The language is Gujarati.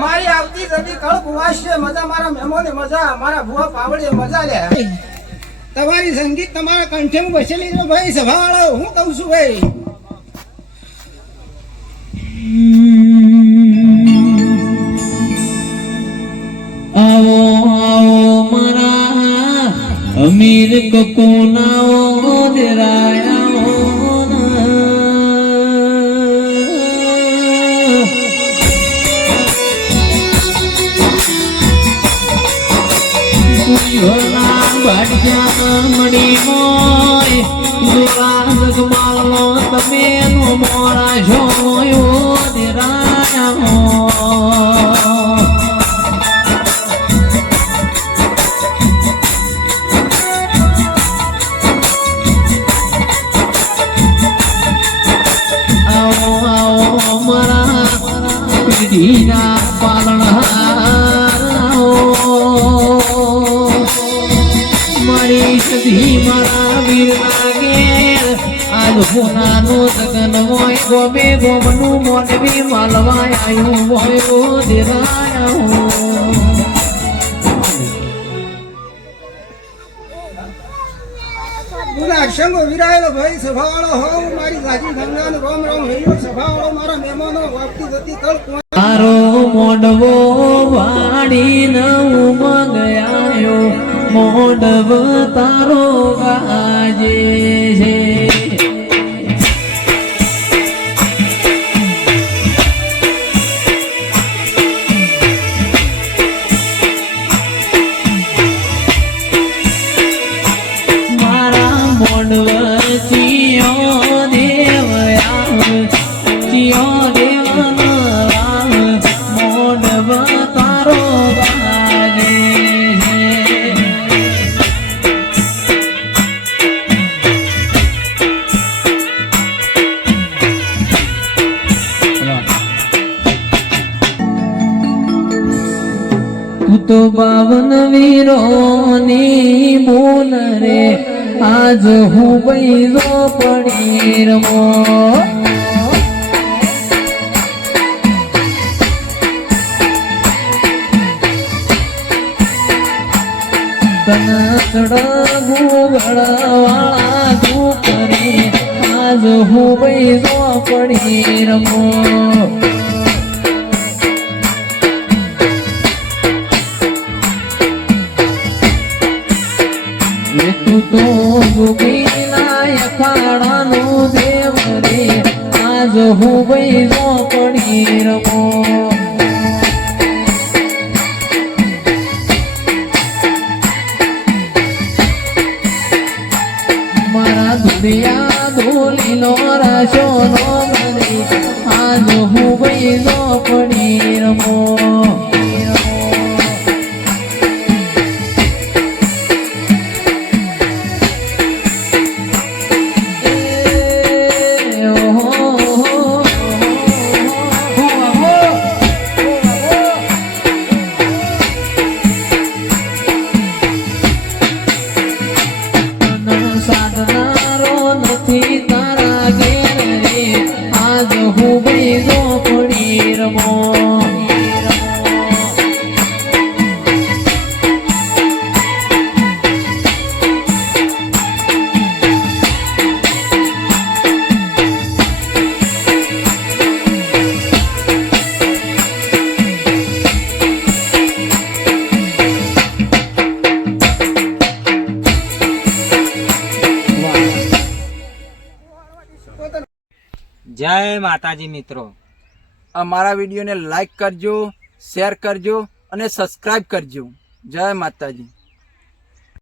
મારી આવતી જતી કળ કુવાશે મજા મારા મહેમાને મજા મારા ભુવા પાવડે મજા લે તમારી સંગીત તમારા કંઠે હું બસેલી છો ભાઈ સભાવાળો હું કહું છું ભાઈ આવો આવો મારા અમીર કકોનાઓ દેરાયા મણી મોય દુરા જગમાલનો તમે નો મોરા છો આવો આવો મારા પીઢીના પાલનહાર મારી સધી મારા વીર લાગે આજ હોનાનો જગન હોય ગોમે ગોમનું મોનવી માલવાય આવ્યું હોય દેરાયા ગુના સંગો વિરાયેલો ભાઈ સભાવાળો હો મારી ગાજી ગંગાનો રોમ રોમ હૈયો સભાવાળો મારા મહેમાનો વાપતી જતી કળ મારો મોડવો વાડી ન ઉમંગયાયો મોડવ તારો ગાજે છે મારા મોડવ ચિયો દેવ ચિયો દેવ મોડવ તારો ગાજે તો બાવન વીરોની બોલ રે આજ હું બૈરો પડી રમો કનસડ ગુગળવાળા દુકરે આજ હું બૈરો પડી રમો તું તો ગોપીના અખાડાનું દેવ રે આજ હું બૈરો પડી રમો મારા ધુલિયા ધોલીનો રાશો નો મને આજ હું બૈરો પડી રમો જય માતાજી મિત્રો. અમારા વિડીયોને લાઈક કરજો, શેર કરજો અને સબસ્ક્રાઇબ કરજો. જય માતાજી.